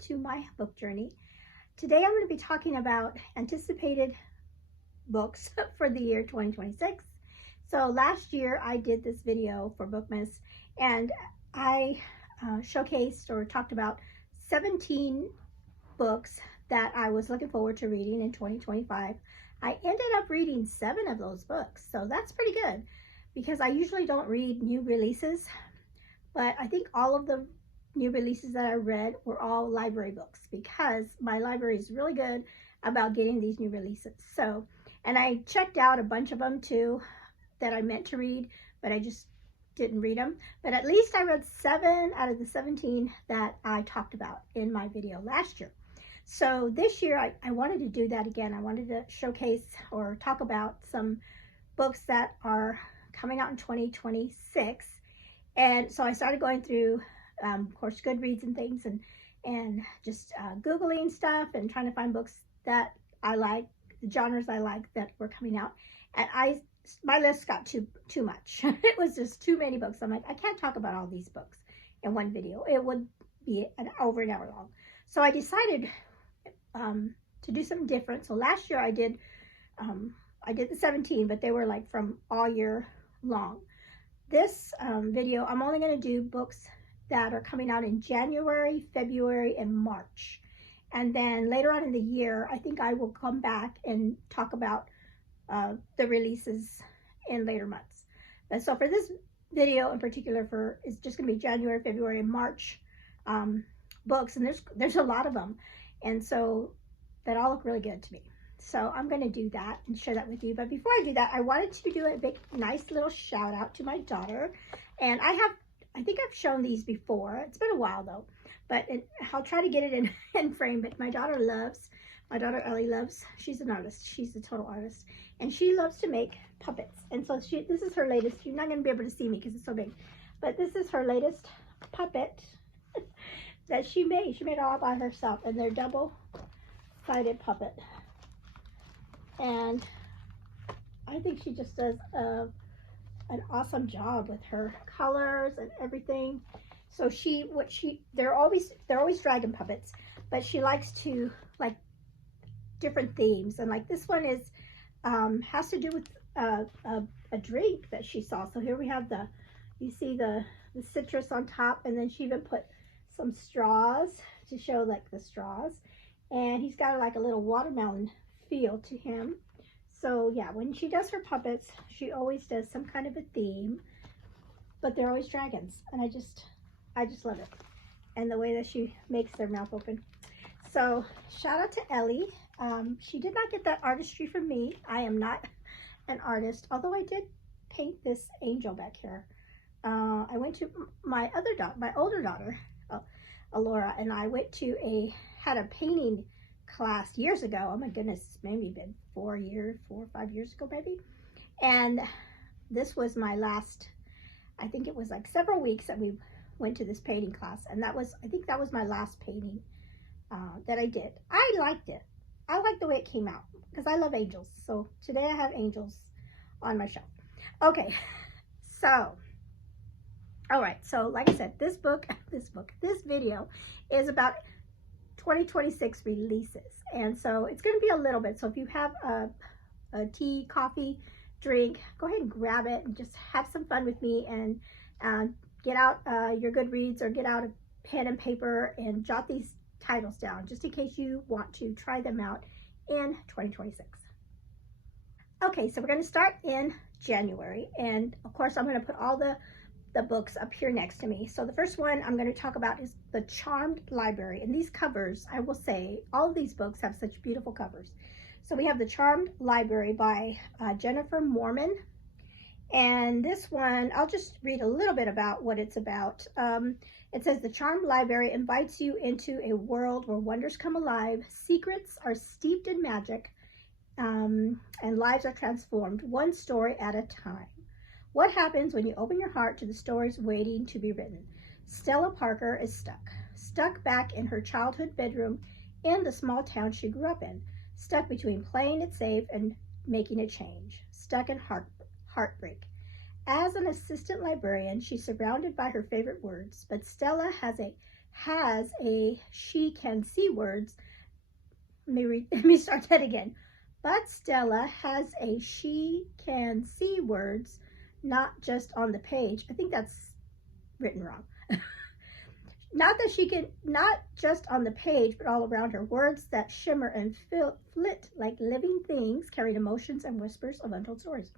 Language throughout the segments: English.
to my book journey. Today I'm going to be talking about anticipated books for the year 2026. So last year I did this video for Bookmas, and I showcased or talked about 17 books that I was looking forward to reading in 2025. I ended up reading 7 of those books, so that's pretty good because I usually don't read new releases, but I think all of the new releases that I read were all library books because my library is really good about getting these new releases. So, and I checked out a bunch of them too that I meant to read, but I just didn't read them. But at least I read 7 out of the 17 that I talked about in my video last year. So this year I wanted to do that again. I wanted to showcase or talk about some books that are coming out in 2026. And so I started going through, of course, Goodreads and things, and just Googling stuff and trying to find books that I like, the genres I like that were coming out. And my list got too much. It was just too many books. I'm like, I can't talk about all these books in one video. It would be over an hour long. So I decided to do something different. So last year I did the 17, but they were like from all year long. This video, I'm only going to do books that are coming out in January, February, and March. And then later on in the year, I think I will come back and talk about the releases in later months. And so for this video in particular, it's just going to be January, February, and March books, and there's a lot of them, and so that all look really good to me. So I'm going to do that and share that with you. But before I do that, I wanted to do a big, nice little shout out to my daughter. And I think I've shown these before. It's been a while though, but I'll try to get it in frame. But my daughter Ellie loves, she's an artist. She's a total artist. And she loves to make puppets. And so this is her latest. You're not going to be able to see me because it's so big. But this is her latest puppet that she made. She made it all by herself. And they're double-sided puppet. And I think she just does an awesome job with her colors and everything. So they're always dragon puppets, but she likes to like different themes. And like this one is has to do with a drink that she saw. So here we have you see the citrus on top, and then she even put some straws to show like the straws. And he's got like a little watermelon feel to him. So yeah, when she does her puppets, she always does some kind of a theme, but they're always dragons, and I just love it, and the way that she makes their mouth open. So shout out to Ellie. She did not get that artistry from me. I am not an artist, although I did paint this angel back here. I went to my older daughter, Alora, and I had a painting class years ago. Oh my goodness, maybe been 4 or 5 years ago maybe. And this was my last, I think it was like several weeks that we went to this painting class, and I think that was my last painting that I did. I liked it. I liked the way it came out because I love angels. So today I have angels on my shelf. Okay, so all right, so like I said, this video is about 2026 releases, and so it's going to be a little bit. So if you have a tea, coffee, drink, go ahead and grab it and just have some fun with me, and get out your Goodreads or get out a pen and paper and jot these titles down just in case you want to try them out in 2026. Okay, so we're going to start in January, and of course I'm going to put all the books up here next to me. So the first one I'm going to talk about is The Charmed Library. And these covers, I will say, all of these books have such beautiful covers. So we have The Charmed Library by Jennifer Mormon. And this one, I'll just read a little bit about what it's about. It says, the Charmed Library invites you into a world where wonders come alive, secrets are steeped in magic, and lives are transformed, one story at a time. What happens when you open your heart to the stories waiting to be written? Stella Parker is stuck back in her childhood bedroom in the small town she grew up in, stuck between playing it safe and making a change, stuck in heartbreak. As an assistant librarian, she's surrounded by her favorite words, but Stella has a she can see words. Let me start that again. But Stella has a she can see words, not just on the page. I think that's written wrong. Not that she can, not just on the page, but all around her. Words that shimmer and flit like living things, carrying emotions and whispers of untold stories.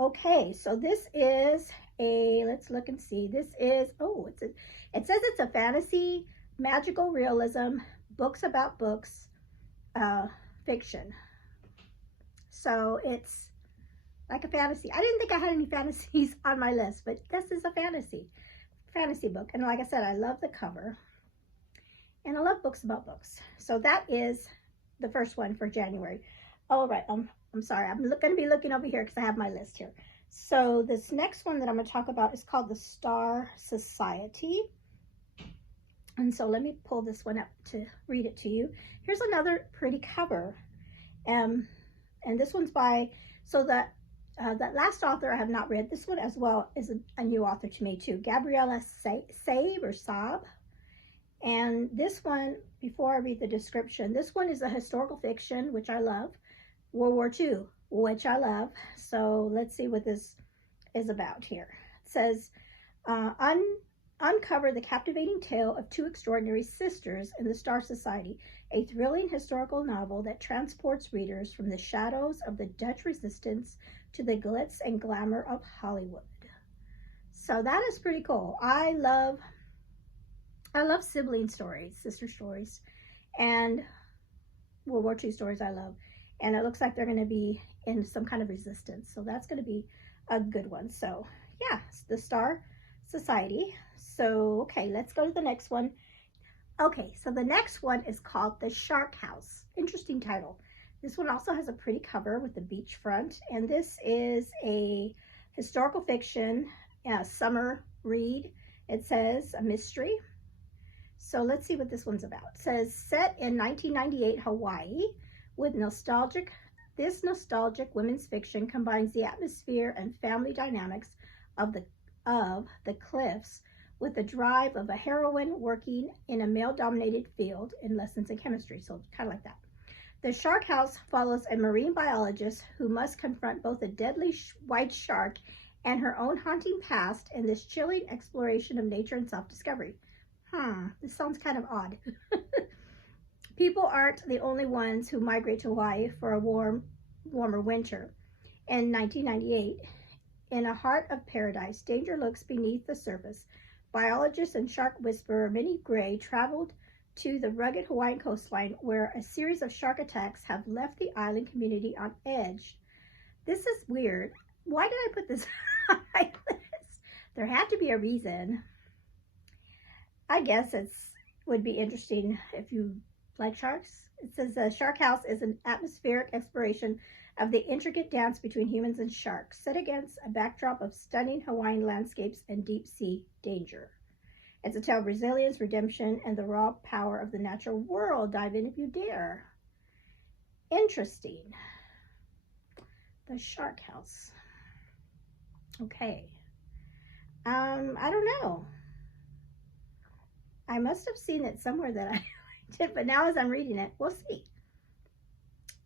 Okay, so this is a, let's look and see. This is, it says it's a fantasy, magical realism, books about books, fiction. So it's like a fantasy. I didn't think I had any fantasies on my list, but this is a fantasy book. And like I said, I love the cover. And I love books about books. So that is the first one for January. All right, I'm sorry. I'm going to be looking over here because I have my list here. So this next one that I'm going to talk about is called The Star Society. And so let me pull this one up to read it to you. Here's another pretty cover. And this one's by, so that last author I have not read. This one as well is a new author to me too. Gabriella Saab. And this one, before I read the description, this one is a historical fiction, which I love. World War II, which I love. So let's see what this is about here. It says, uncover the captivating tale of two extraordinary sisters in the Star Society, a thrilling historical novel that transports readers from the shadows of the Dutch resistance to the glitz and glamour of Hollywood. So that is pretty cool. I love sibling stories, sister stories, and World War II stories I love. And it looks like they're going to be in some kind of resistance. So that's going to be a good one. So yeah, it's the Star Society. So, okay, let's go to the next one. Okay, so the next one is called The Shark House. Interesting title. This one also has a pretty cover with the beachfront. And this is a historical fiction, summer read. It says a mystery. So let's see what this one's about. It says, set in 1998 Hawaii, with this nostalgic women's fiction combines the atmosphere and family dynamics of the cliffs with the drive of a heroine working in a male-dominated field in lessons in chemistry. So kind of like that. The Shark House follows a marine biologist who must confront both a deadly white shark and her own haunting past in this chilling exploration of nature and self-discovery. This sounds kind of odd. People aren't the only ones who migrate to Hawaii for a warmer winter. In 1998, in a heart of paradise, danger lurks beneath the surface. Biologist and shark whisperer Minnie Gray traveled to the rugged Hawaiian coastline where a series of shark attacks have left the island community on edge. This is weird. Why did I put this on my list? There had to be a reason. I guess it would be interesting if you like sharks. It says the Shark House is an atmospheric exploration of the intricate dance between humans and sharks, set against a backdrop of stunning Hawaiian landscapes and deep sea danger. It's a tale of resilience, redemption, and the raw power of the natural world. Dive in if you dare. Interesting. The Shark House. Okay. I don't know. I must have seen it somewhere that I liked it, but now as I'm reading it, we'll see.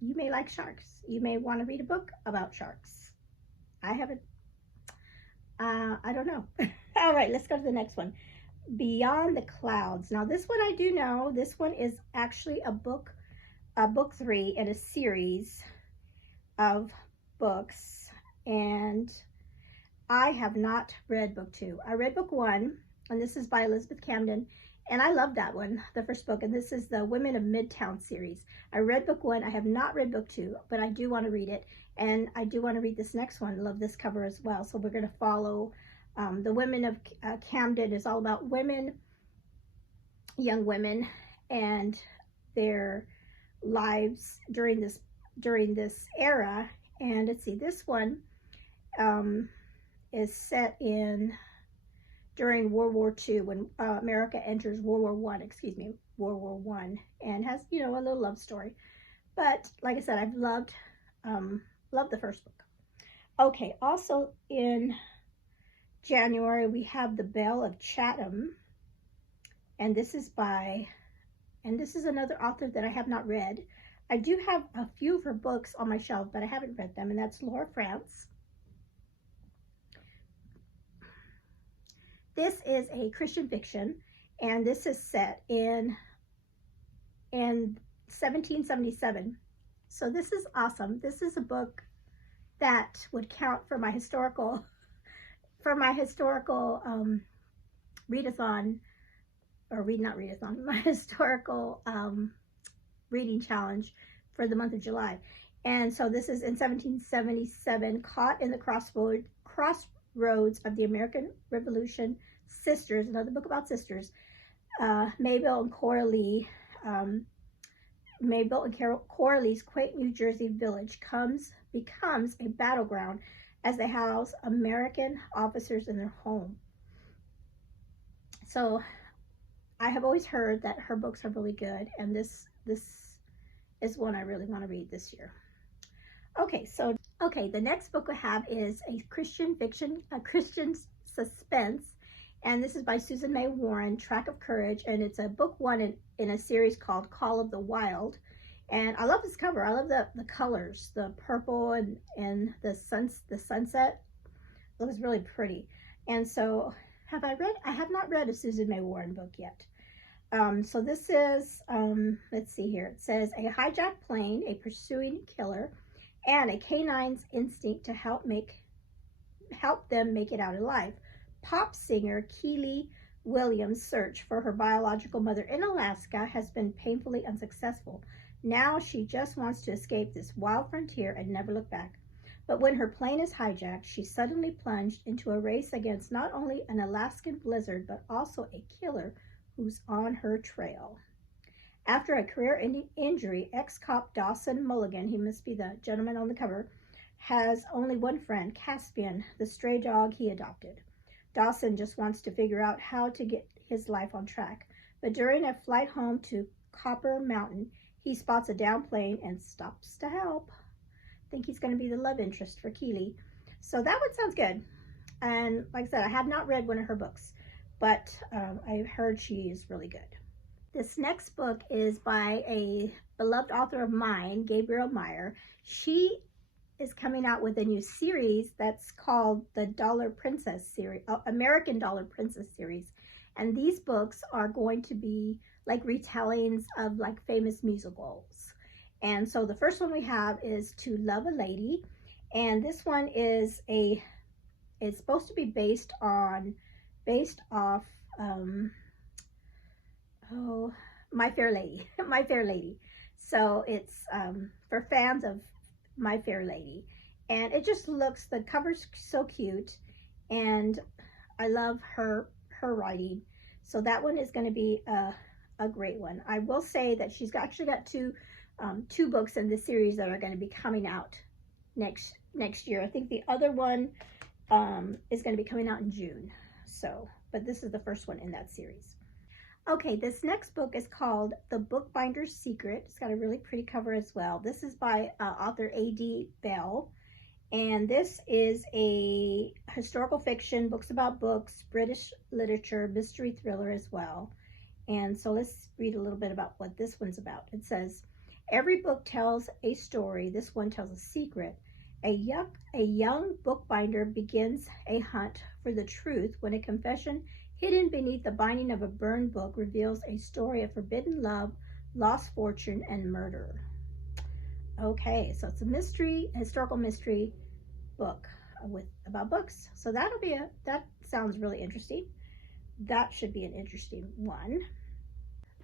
You may like sharks. You may want to read a book about sharks. I haven't. I don't know. All right, let's go to the next one. Beyond the Clouds. Now this one I do know. This one is actually a book 3 in a series of books, and I have not read book 2. I read book 1, and this is by Elizabeth Camden, and I love that one, the first book, and this is the Women of Midtown series. I read book 1. I have not read book 2, but I do want to read it, and I do want to read this next one. I love this cover as well. So we're going to follow the Women of Camden. Is all about women, young women, and their lives during this era. And let's see, this one is set during World War II, when America enters World War I, and has, a little love story. But like I said, I've loved the first book. Okay, also in January we have The Belle of Chatham, And this is another author that I have not read. I do have a few of her books on my shelf, but I haven't read them, and that's Laura France. This is a Christian fiction, and this is set in 1777. So this is awesome. This is a book that would count for my historical readathon, or not readathon, my historical reading challenge for the month of July. And so this is in 1777, caught in the crossroads of the American Revolution. Sisters, another book about sisters, Mabel and Coralie. Mabel and Coralie's quaint New Jersey village becomes a battleground as they house American officers in their home. So I have always heard that her books are really good, and this is one I really want to read this year. Okay, the next book I have is a Christian fiction, a Christian suspense, and this is by Susan May Warren, Track of Courage, and it's a book one in a series called Call of the Wild. And I love this cover. I love the colors, the purple and the sunset. It looks really pretty. And so I have not read a Susan May Warren book yet. So this is, let's see here. It says, a hijacked plane, a pursuing killer, and a canine's instinct to help them make it out alive. Pop singer Keely Williams' search for her biological mother in Alaska has been painfully unsuccessful. Now she just wants to escape this wild frontier and never look back. But when her plane is hijacked, she's suddenly plunged into a race against not only an Alaskan blizzard, but also a killer who's on her trail. After a career-ending injury, ex-cop Dawson Mulligan, he must be the gentleman on the cover, has only one friend, Caspian, the stray dog he adopted. Dawson just wants to figure out how to get his life on track. But during a flight home to Copper Mountain, he spots a downed plane and stops to help. I think he's going to be the love interest for Keely. So that one sounds good. And like I said, I have not read one of her books, but I've heard she is really good. This next book is by a beloved author of mine, Gabrielle Meyer. She is coming out with a new series that's called the Dollar Princess series, American Dollar Princess series. And these books are going to be like retellings of like famous musicals. And so the first one we have is To Love a Lady. And this one is it's supposed to be based off My Fair Lady. My Fair Lady. So it's for fans of My Fair Lady. And it just looks, the cover's so cute, and I love her writing. So that one is going to be a great one. I will say that she's actually got two books in this series that are going to be coming out next year. I think the other one is going to be coming out in June. So, but this is the first one in that series. Okay, this next book is called The Bookbinder's Secret. It's got a really pretty cover as well. This is by author A.D. Bell. And this is a historical fiction, books about books, British literature, mystery thriller as well. And so let's read a little bit about what this one's about. It says, every book tells a story. This one tells a secret. A young bookbinder begins a hunt for the truth when a confession hidden beneath the binding of a burned book reveals a story of forbidden love, lost fortune, and murder. Okay, so it's a historical mystery book about books. So that sounds really interesting. That should be an interesting one.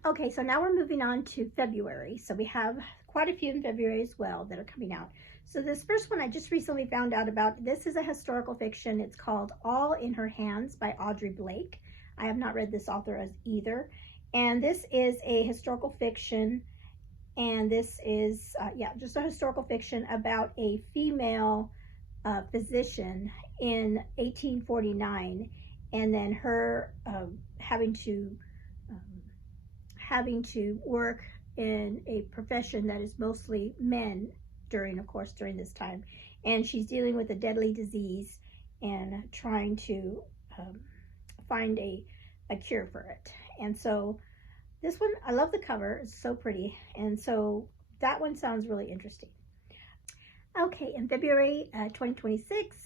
Okay, so now we're moving on to February. So we have quite a few in February as well that are coming out. So this first one I just recently found out about. This is a historical fiction. It's called All in Her Hands by Audrey Blake. I have not read this author as either. And this is a historical fiction. And this is, just a historical fiction about a female physician in 1849. And then her having to work in a profession that is mostly men during this time. And she's dealing with a deadly disease and trying to find a cure for it. And so this one, I love the cover. It's so pretty. And so that one sounds really interesting. Okay, in February 2026,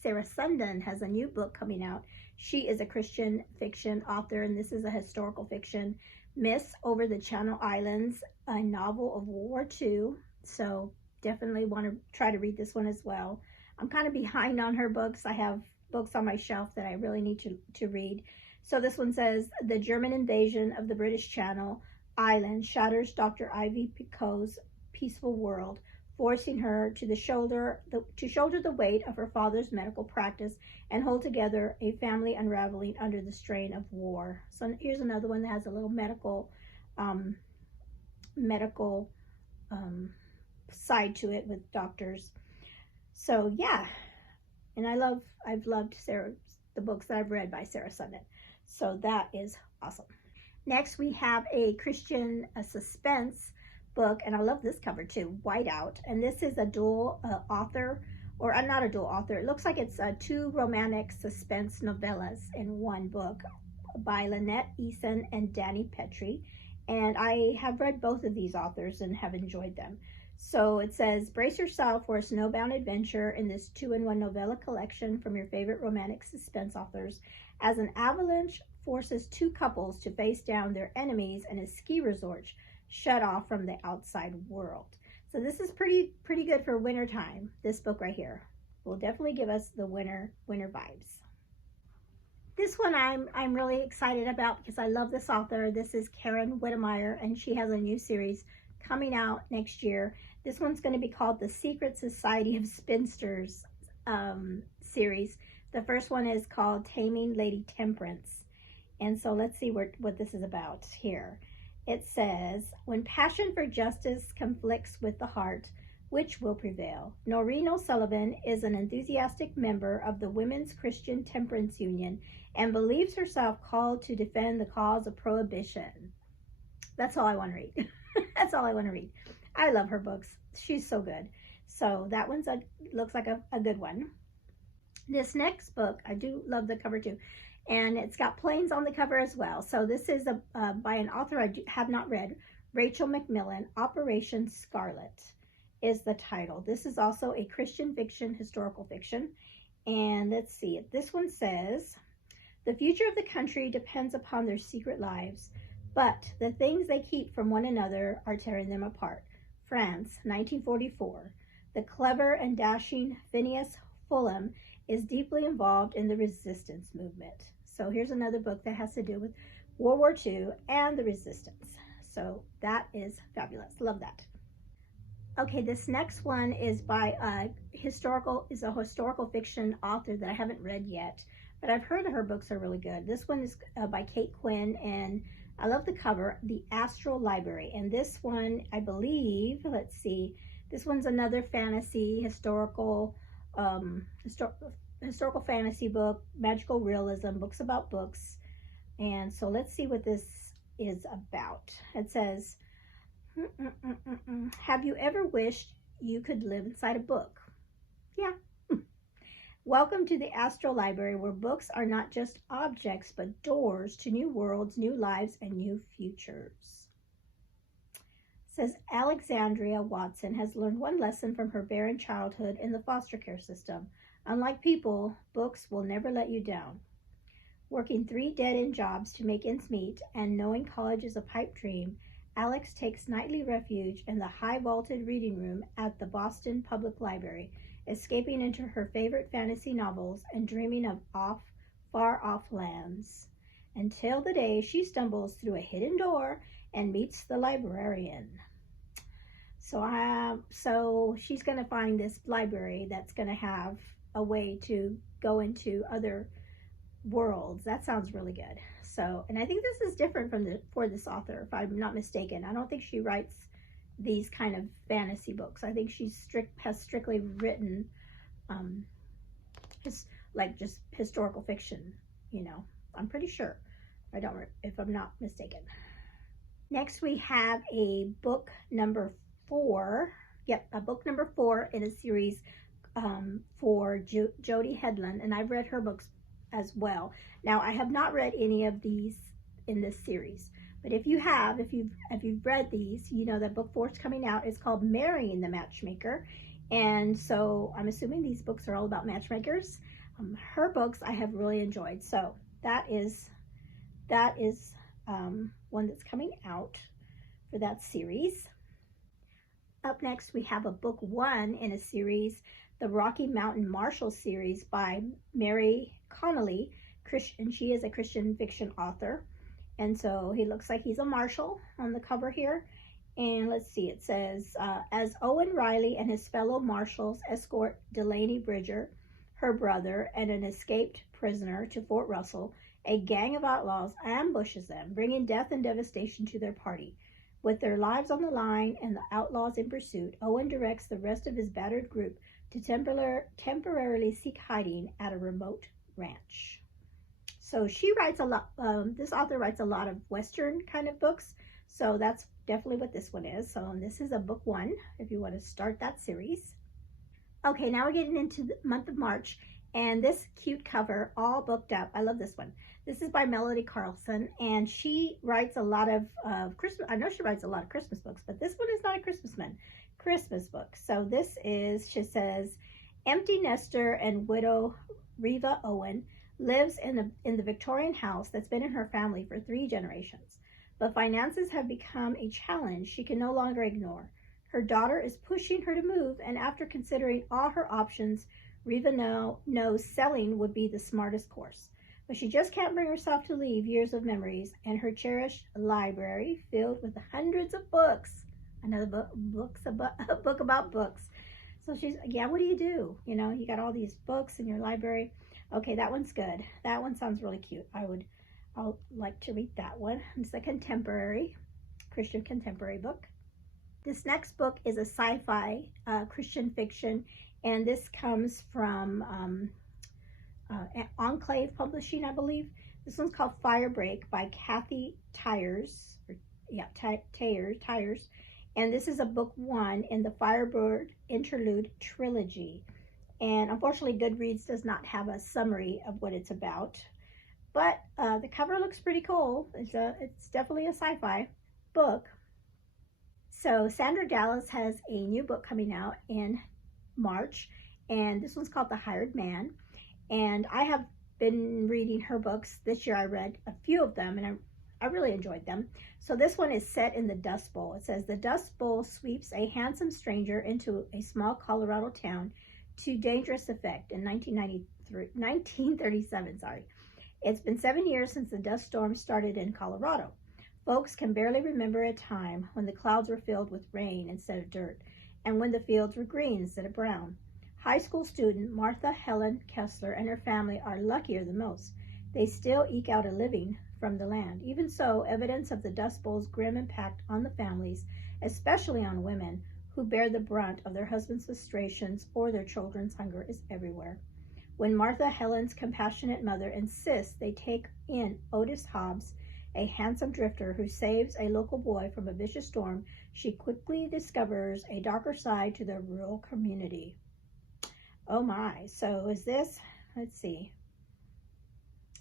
Sarah Sundin has a new book coming out. She is a Christian fiction author, and this is a historical fiction, Miss Over the Channel Islands, a novel of World War II. So definitely want to try to read this one as well. I'm kind of behind on her books. I have books on my shelf that I really need to read. So this one says, the German invasion of the British Channel Islands shatters Dr. Ivy Picot's peaceful world, forcing her to shoulder the weight of her father's medical practice and hold together a family unraveling under the strain of war. So here's another one that has a little medical side to it with doctors. So yeah, and I've loved the books that I've read by Sarah Sundin. So that is awesome. Next we have a Christian suspense book, and I love this cover too, Whiteout. And this is a dual author, or not a dual author. It looks like it's two romantic suspense novellas in one book by Lynette Eason and Danny Petrie. And I have read both of these authors and have enjoyed them. So it says, brace yourself for a snowbound adventure in this 2-in-1 novella collection from your favorite romantic suspense authors, as an avalanche forces two couples to face down their enemies in a ski resort shut off from the outside world. So this is pretty good for winter time. This book right here will definitely give us the winter vibes. This one I'm really excited about because I love this author. This is Karen Witemeyer, and she has a new series coming out next year. This one's going to be called The Secret Society of Spinsters series. The first one is called Taming Lady Temperance. And so let's see what this is about here. It says, when passion for justice conflicts with the heart, which will prevail? Noreen O'Sullivan is an enthusiastic member of the Women's Christian Temperance Union and believes herself called to defend the cause of prohibition. That's all I want to read. That's all I want to read. I love her books. She's so good. So that one's looks like a good one. This next book, I do love the cover too. And it's got planes on the cover as well. So this is by an author I have not read, Rachel McMillan. Operation Scarlet is the title. This is also a Christian fiction, historical fiction. And let's see, this one says, the future of the country depends upon their secret lives, but the things they keep from one another are tearing them apart. France, 1944. The clever and dashing Phineas Fulham is deeply involved in the resistance movement. So here's another book that has to do with World War II and the resistance. So that is fabulous. Love that. Okay, this next one is by a historical fiction author that I haven't read yet, but I've heard her books are really good. This one is by Kate Quinn, and I love the cover, The Astral Library. And this one, I believe, let's see, this one's another fantasy, historical fantasy book, magical realism, books about books. And so let's see what this is about. It says, have you ever wished you could live inside a book? Yeah. Welcome to the Astral Library, where books are not just objects, but doors to new worlds, new lives, and new futures. It says, Alexandria Watson has learned one lesson from her barren childhood in the foster care system. Unlike people, books will never let you down. Working 3 dead-end jobs to make ends meet and knowing college is a pipe dream, Alex takes nightly refuge in the high-vaulted reading room at the Boston Public Library, escaping into her favorite fantasy novels and dreaming of far-off lands, until the day she stumbles through a hidden door and meets the librarian. So she's going to find this library that's going to have a way to go into other worlds. That sounds really good. So, and I think this is different for this author, if I'm not mistaken. I don't think she writes these kind of fantasy books. I think she has strictly written just historical fiction, you know. I'm pretty sure. If I'm not mistaken. Next we have a book number 4. Yep, a book number 4 in a series for Jody Hedlund, and I've read her books as well. Now, I have not read any of these in this series. But if you've read these, you know that book 4 is coming out. It's called Marrying the Matchmaker. And so I'm assuming these books are all about matchmakers. Her books I have really enjoyed. So that is one that's coming out for that series. Up next, we have a book 1 in a series, the Rocky Mountain Marshal series by Mary Connolly, and she is a Christian fiction author. And so he looks like he's a marshal on the cover here. And let's see, it says, as Owen Riley and his fellow marshals escort Delaney Bridger, her brother, and an escaped prisoner to Fort Russell, a gang of outlaws ambushes them, bringing death and devastation to their party. With their lives on the line and the outlaws in pursuit, Owen directs the rest of his battered group to temporarily seek hiding at a remote ranch. So she writes a lot, this author writes a lot of Western kind of books. So that's definitely what this one is. So this is a book 1 if you want to start that series. Okay, now we're getting into the month of March, and this cute cover, All Booked Up. I love this one. This is by Melody Carlson, and she writes a lot of Christmas. I know she writes a lot of Christmas books, but this one is not a Christmas book. So this is, she says, empty nester and widow Reva Owen lives in the Victorian house that's been in her family for 3 generations. But finances have become a challenge she can no longer ignore. Her daughter is pushing her to move, and after considering all her options, Reva knows selling would be the smartest course. But she just can't bring herself to leave years of memories and her cherished library filled with hundreds of books. Another a book about books. So she's, yeah, what do? You know, you got all these books in your library. Okay, that one's good. That one sounds really cute. I'll like to read that one. It's a Christian contemporary book. This next book is a sci-fi Christian fiction, and this comes from Enclave Publishing, I believe. This one's called Firebreak by Kathy Tyers. Tyers. And this is a book 1 in the Firebird Interlude trilogy. And unfortunately, Goodreads does not have a summary of what it's about. But the cover looks pretty cool. It's definitely a sci-fi book. So Sandra Dallas has a new book coming out in March, and this one's called The Hired Man. And I have been reading her books. This year I read a few of them, and I really enjoyed them. So this one is set in the Dust Bowl. It says, the Dust Bowl sweeps a handsome stranger into a small Colorado town to dangerous effect in 1937. It's been 7 years since the dust storm started in Colorado. Folks can barely remember a time when the clouds were filled with rain instead of dirt, and when the fields were green instead of brown. High school student Martha Helen Kessler and her family are luckier than most. They still eke out a living from the land. Even so, evidence of the Dust Bowl's grim impact on the families, especially on women who bear the brunt of their husbands' frustrations or their children's hunger, is everywhere. When Martha Helen's compassionate mother insists they take in Otis Hobbs, a handsome drifter who saves a local boy from a vicious storm, she quickly discovers a darker side to their rural community. Oh my, so is this, let's see.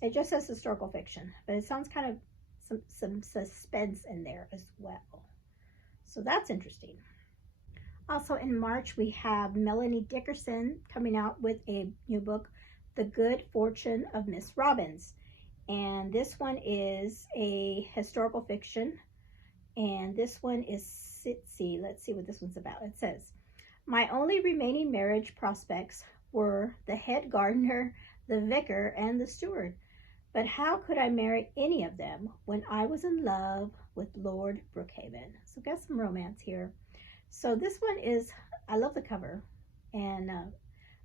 It just says historical fiction, but it sounds kind of some suspense in there as well. So that's interesting. Also in March, we have Melanie Dickerson coming out with a new book, The Good Fortune of Miss Robbins. And this one is a historical fiction. And this one is, let's see what this one's about. It says, my only remaining marriage prospects were the head gardener, the vicar, and the steward. But how could I marry any of them when I was in love with Lord Brookhaven? So got some romance here. So this one is, I love the cover. And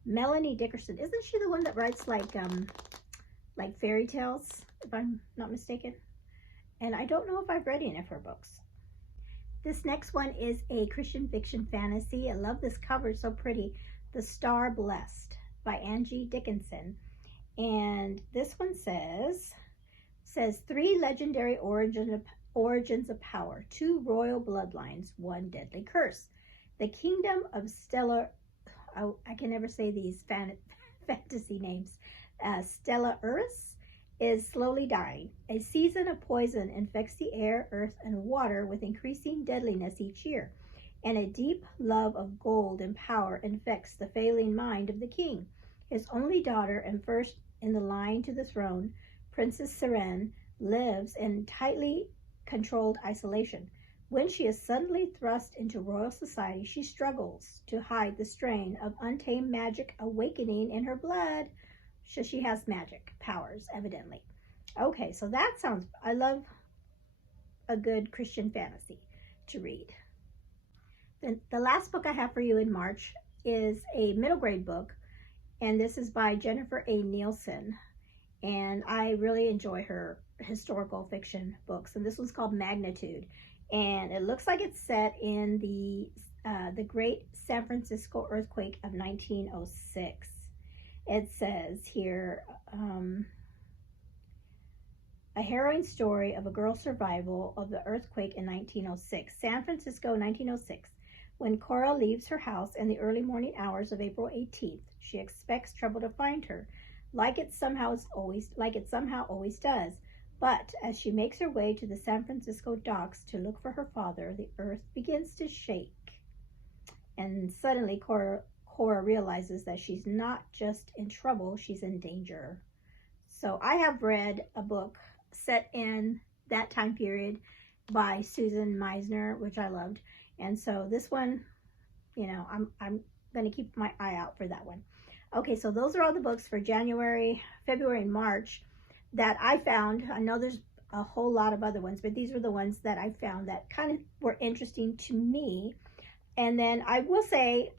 Melanie Dickerson, isn't she the one that writes like fairy tales, if I'm not mistaken? And I don't know if I've read any of her books. This next one is a Christian fiction fantasy. I love this cover, it's so pretty. The Star Blessed by Angie Dickinson. And this one says 3 legendary origins of power, 2 royal bloodlines, 1 deadly curse. The kingdom of Stella, I can never say these fantasy names, Stella Uris is slowly dying. A season of poison infects the air, earth, and water with increasing deadliness each year, and a deep love of gold and power infects the failing mind of the king. His only daughter and first in the line to the throne, Princess Seren, lives in tightly controlled isolation. When she is suddenly thrust into royal society, she struggles to hide the strain of untamed magic awakening in her blood. So she has magic powers, evidently. Okay, so that sounds, I love a good Christian fantasy to read. Then the last book I have for you in March is a middle grade book, and this is by Jennifer A. Nielsen. And I really enjoy her historical fiction books. And this one's called Magnitude. And it looks like it's set in the Great San Francisco Earthquake of 1906. It says here, a harrowing story of a girl's survival of the earthquake in 1906. San Francisco, 1906. When Cora leaves her house in the early morning hours of April 18th, she expects trouble to find her, like it somehow always does. But as she makes her way to the San Francisco docks to look for her father, the earth begins to shake. And suddenly Cora realizes that she's not just in trouble, she's in danger. So I have read a book set in that time period by Susan Meisner, which I loved. And so this one, you know, I'm going to keep my eye out for that one. Okay, so those are all the books for January, February, and March that I found. I know there's a whole lot of other ones, but these were the ones that I found that kind of were interesting to me. And then I will say,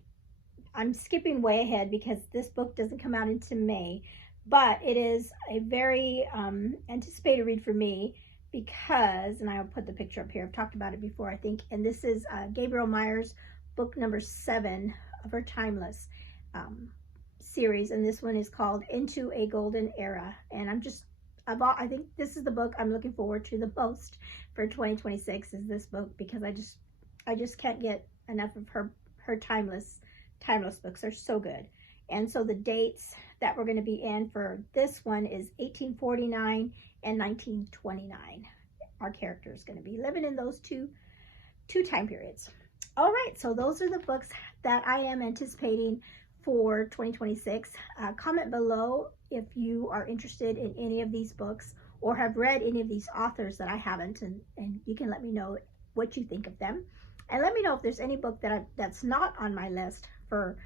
I'm skipping way ahead because this book doesn't come out until May, but it is a very anticipated read for me because, and I'll put the picture up here, I've talked about it before, I think, and this is Gabriel Myers' book number 7 of her Timeless series, and this one is called Into a Golden Era. And I think this is the book I'm looking forward to the most for 2026 is this book, because I just can't get enough of her timeless books. Are so good. And so the dates that we're going to be in for this one is 1849 and 1929. Our character is going to be living in those two time periods. All right, so those are the books that I am anticipating for 2026. Comment below if you are interested in any of these books or have read any of these authors that I haven't, and you can let me know what you think of them. And let me know if there's any book that's not on my list for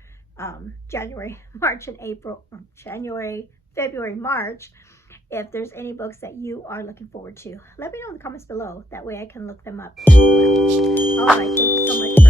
January, March, and April, or January, February, March. If there's any books that you are looking forward to, let me know in the comments below. That way I can look them up. All right, thank you so much.